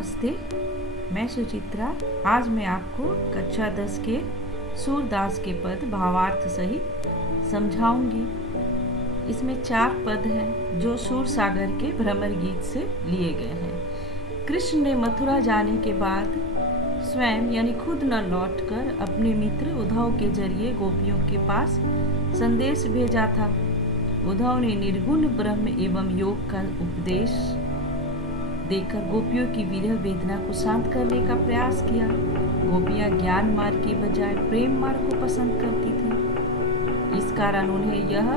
नमस्ते, मैं सुचित्रा। आज मैं आपको कक्षा 10 के सूरदास के पद भावार्थ सहित समझाऊंगी। इसमें 4 पद हैं जो सूर सागर के भ्रमर गीत से लिए गए हैं। कृष्ण ने मथुरा जाने के बाद स्वयं यानी खुद न लौटकर अपने मित्र उद्धव के जरिए गोपियों के पास संदेश भेजा था। उद्धव ने निर्गुण ब्रह्म एवं योग का उपदेश देकर गोपियों की विरह वेदना को शांत करने का प्रयास किया। गोपियां ज्ञान मार्ग की बजाय प्रेम मार्ग को पसंद करती थी। इस कारण उन्हें यह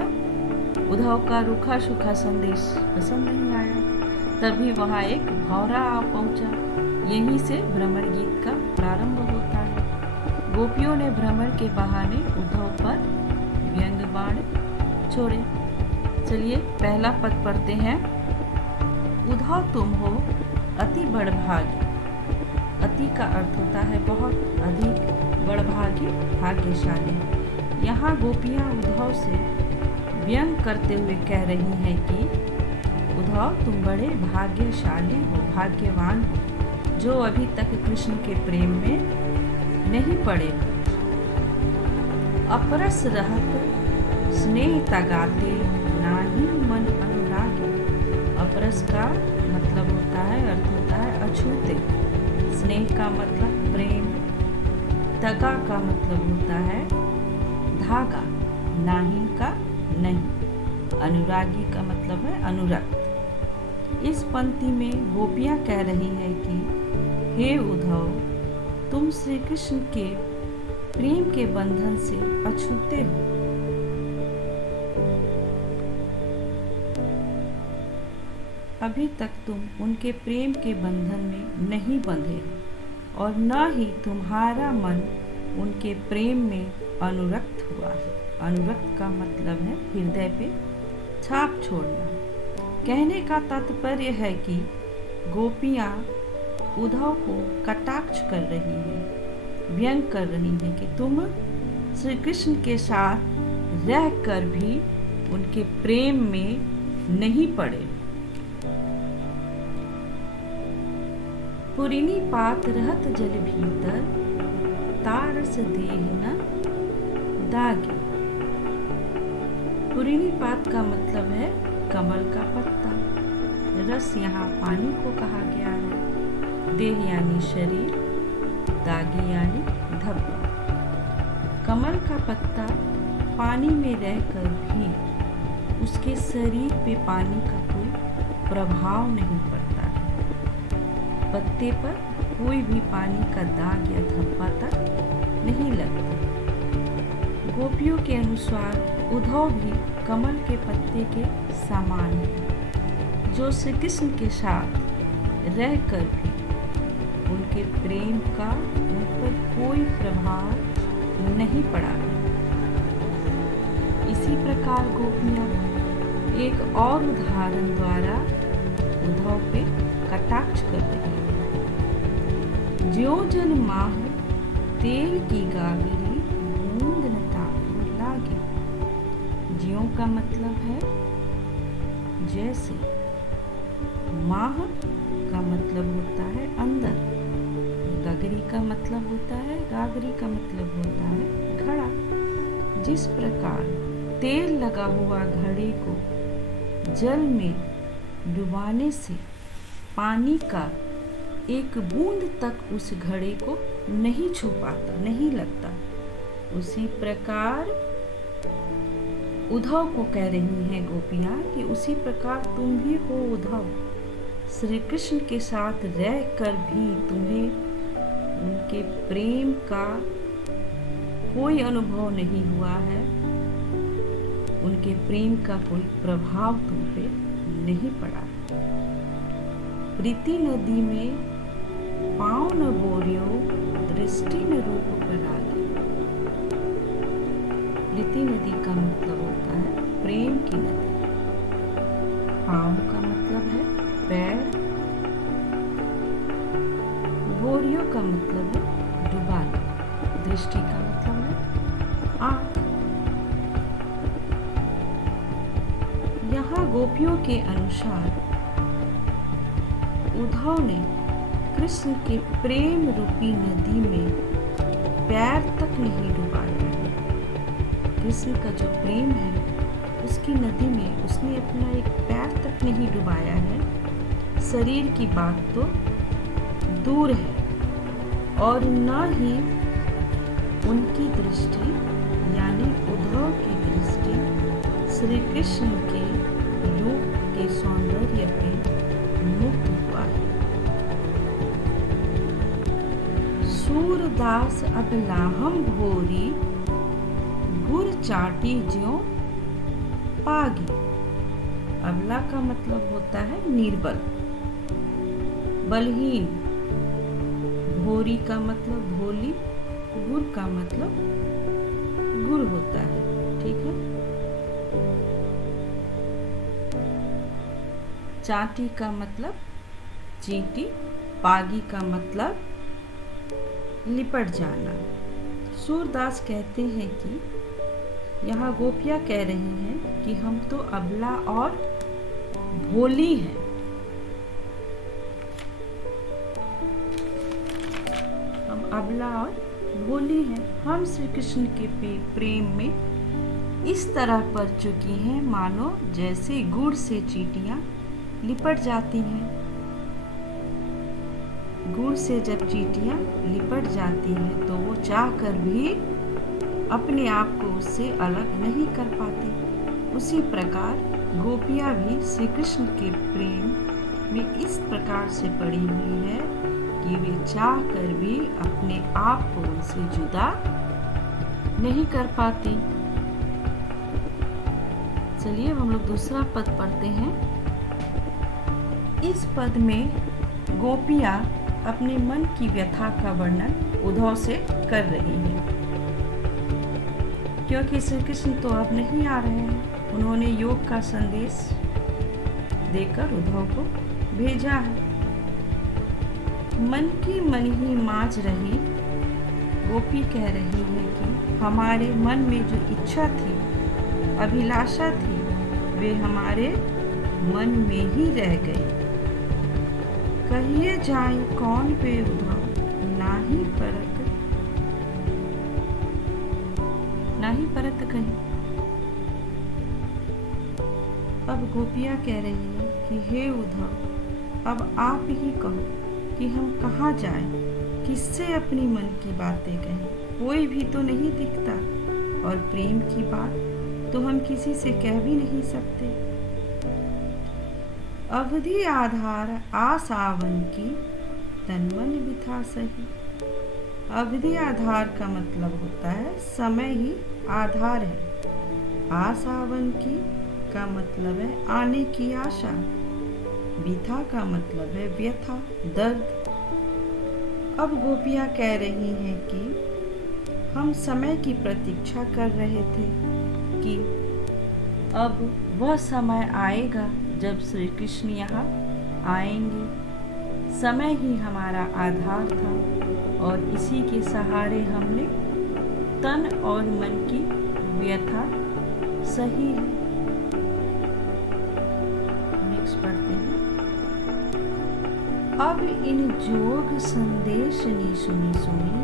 उद्धव का रूखा सूखा संदेश पसंद नहीं आया। तभी वहां एक भौरा आ पहुंचा। यहीं से भ्रमर गीत का प्रारंभ होता है। गोपियों ने भ्रमर के बहाने उद्धव पर व्यंग बाण छोड़े। चलिए पहला पद पढ़ते हैं। उद्धव तुम हो अति बड़भागी। अति का अर्थ होता है बहुत, अधिक, बड़भागी भाग्यशाली। यहाँ गोपियाँ उद्धव से व्यंग करते हुए कह रही हैं कि उद्धव तुम बड़े भाग्यशाली हो, भाग्यवान हो, जो अभी तक कृष्ण के प्रेम में नहीं पड़े। अपरस रहत स्नेह तगाते नाही मन अनुरागी। अपरस का मतलब होता है, अर्थ होता है अछूते। स्नेह का मतलब प्रेम। तगा का मतलब होता है धागा। नाही का नहीं। अनुरागी का मतलब है अनुरक्त। इस पंक्ति में गोपियां कह रही है कि हे उद्धव, तुम श्री कृष्ण के प्रेम के बंधन से अछूते हो। अभी तक तुम उनके प्रेम के बंधन में नहीं बंधे और न ही तुम्हारा मन उनके प्रेम में अनुरक्त हुआ है। अनुरक्त का मतलब है हृदय पे छाप छोड़ना। कहने का तात्पर्य है कि गोपियाँ उद्धव को कटाक्ष कर रही हैं, व्यंग कर रही हैं कि तुम श्री कृष्ण के साथ रहकर भी उनके प्रेम में नहीं पड़े। पुरिनी पात रहत जल भीतर, तारस देह न दागी। पुरिनी पात का मतलब है कमल का पत्ता। रस यहाँ पानी को कहा गया है। देह यानी शरीर, दागी यानी धब्बा। कमल का पत्ता पानी में रहकर भी उसके शरीर पे पानी का कोई प्रभाव नहीं पड़ता है। पत्ते पर कोई भी पानी का दाग या धब्बा तक नहीं लगता। गोपियों के अनुसार उद्धव भी कमल के पत्ते के समान है, जो श्री कृष्ण के साथ रहकर भी उनके प्रेम का उन पर कोई प्रभाव नहीं पड़ा। इसी प्रकार गोपियां एक और उदाहरण द्वारा उद्धव पे कटाक्ष कर रही है। ज्यों जन माह तेल की गागरी, बूंद न ताको लागे। ज्यों का मतलब है जैसे। माह का मतलब होता है अंदर। गगरी का मतलब होता है, गागरी का मतलब होता है घड़ा। जिस प्रकार तेल लगा हुआ घड़े को जल में डुबाने से पानी का एक बूंद तक उस घड़े को नहीं छू पाता, नहीं लगता, उसी प्रकार उद्धव को कह रही हैं गोपियां कि उसी प्रकार तुम भी हो उद्धव। श्री कृष्ण के साथ रहकर भी तुम्हें उनके प्रेम का कोई अनुभव नहीं हुआ है। उनके प्रेम का कोई प्रभाव तुम पे नहीं पड़ा। प्रीति नदी में पाँव न बोरियो, दृष्टि न रूप परागी। प्रीति नदी का मतलब होता है प्रेम की नदी। पाँव का मतलब है पैर। बोरियो का मतलब है डुबाना। दृष्टि का मतलब है आँख। यहाँ गोपियों के अनुसार उद्धव ने कृष्ण के प्रेम रूपी नदी में पैर तक नहीं डुबाया है। कृष्ण का जो प्रेम है उसकी नदी में उसने अपना एक पैर तक नहीं डुबाया है। शरीर की बात तो दूर है और न ही उनकी दृष्टि यानी उद्धव की दृष्टि श्री कृष्ण के रूप के सौंदर्य पे मुग्ध हुआ है। सूरदास अबलाहम भोरी गुर चाटी ज्यों पागी। अबला का मतलब होता है निर्बल, बलहीन। भोरी का मतलब भोली, गुर का मतलब गुर होता है। ठीक है। चाटी का मतलब चींटी, पागी का मतलब लिपट जाना। सूरदास कहते हैं कि यहाँ गोपियाँ कह रही हैं कि हम तो अबला और भोली हैं। हम अबला और भोली हैं। हम श्री कृष्ण के प्रेम में इस तरह पड़ चुकी हैं मानो जैसे गुड़ से चींटियाँ लिपट जाती हैं। गुड़ से जब चींटियाँ लिपट जाती हैं तो वो चाहकर भी अपने आप को उससे अलग नहीं कर पाती। उसी प्रकार गोपियाँ भी श्री कृष्ण के प्रेम में इस प्रकार से पड़ी हुई है कि वे चाहकर भी अपने आप को उनसे जुदा नहीं कर पाती। चलिए हम लोग दूसरा पद पढ़ते हैं। इस पद में गोपियाँ अपने मन की व्यथा का वर्णन उद्धव से कर रही हैं, क्योंकि श्री कृष्ण तो अब नहीं आ रहे हैं। उन्होंने योग का संदेश देकर उद्धव को भेजा है। मन की मन ही मांझ रही गोपी कह रही है कि हमारे मन में जो इच्छा थी, अभिलाषा थी, वे हमारे मन में ही रह गई। कहिए जाए कौन पे उद्धव, नाही परत कहीं। अब गोपियाँ कह रही है कि हे उद्धव, अब आप ही कहो कि हम कहाँ जाएं, किससे अपनी मन की बातें कहें। कोई भी तो नहीं दिखता और प्रेम की बात तो हम किसी से कह भी नहीं सकते। अवधि आधार आसावन की तन मन बिथा सही। अवधि आधार का मतलब होता है समय ही आधार है। आसावन की का मतलब है आने की आशा। बिथा का मतलब है व्यथा, दर्द। अब गोपियाँ कह रही हैं कि हम समय की प्रतीक्षा कर रहे थे कि अब वह समय आएगा जब श्री कृष्ण यहाँ आएंगे। समय ही हमारा आधार था और इसी के सहारे हमने तन और मन की व्यथा सही है। नेक्स्ट पढ़ते हैं। अब इन जोग संदेश नी सुनी सुनी,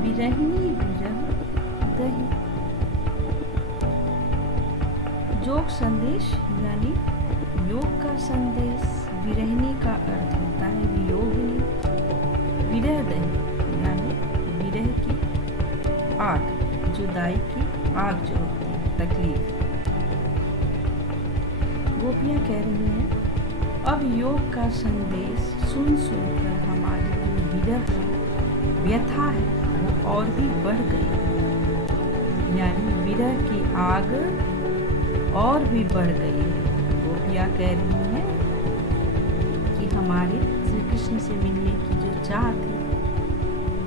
विरहिनी विरह दही। जोग संदेश यानी योग का संदेश। विरहिनी का अर्थ होता है वियोगिनी। विरह दही यानी विरह की आग, जुदाई की आग जो होती है, तकलीफ। गोपियाँ कह रही हैं अब योग का संदेश सुन सुनकर हमारी जो विरह व्यथा है वो और भी बढ़ गई, यानी विरह की आग और भी बढ़ गई है। गोपियाँ कह रही हैं कि हमारे श्री कृष्ण से मिलने की जो चाह थी,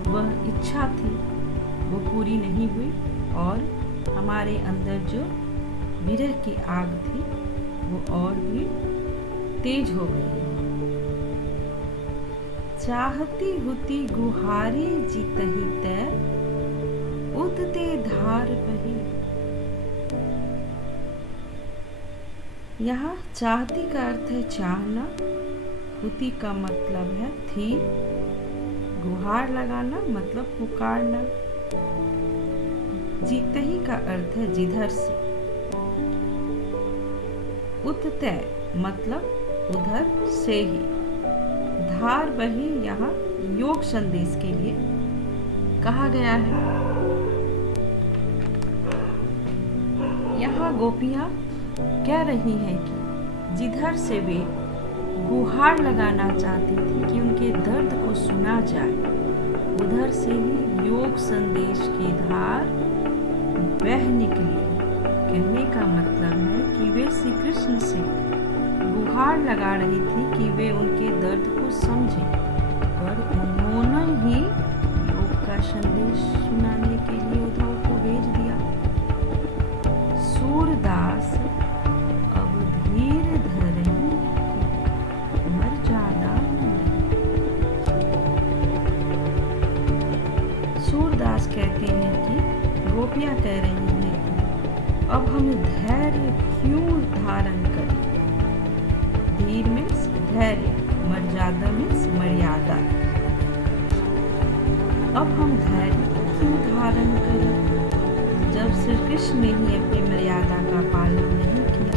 वह इच्छा थी, वो पूरी नहीं हुई और हमारे अंदर जो विरह की आग थी वो और भी तेज हो गई है। चाहती हुती गुहारी जीतही तै, उदते धार बही। यहाँ चाहती का अर्थ है चाहना, हुती का मतलब है थी, गुहार लगाना मतलब पुकारना, जीतही का अर्थ है जिधर से, उत्तय मतलब उधर से ही, धार बही यहाँ योग संदेश के लिए कहा गया है। यहाँ गोपियाँ कह रही हैं कि जिधर से वे गुहार लगाना चाहती थी कि उनके दर्द को सुना जाए, उधर से ही योग संदेश की धार बह निकली। कहने का मतलब है कि वे श्री कृष्ण से गुहार लगा रही थी कि वे उनके दर्द को समझें, पर उन्होंने ही योग का संदेश सुनाने के लिए उद्धव को भेज दिया। सूरदास अब धीर धरहि मर्यादा नहीं। सूरदास कहते हैं कि गोपियाँ कह रही हैं अब हम धैर्य क्यों धारण करें। धीर मीन्स धैर्य, मर्यादा मीन्स मर्यादा। अब हम धैर्य क्यों धारण करें जब श्री कृष्ण ने ही अपनी मर्यादा का पालन नहीं किया।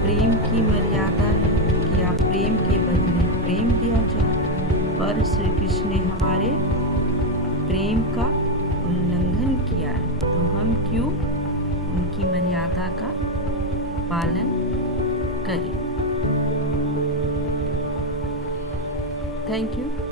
प्रेम की मर्यादा है कि आप प्रेम के बदले प्रेम दिया जाए, पर श्री कृष्ण ने हमारे प्रेम का उल्लंघन किया है, तो हम क्यों उनकी मर्यादा का पालन करें। Thank you.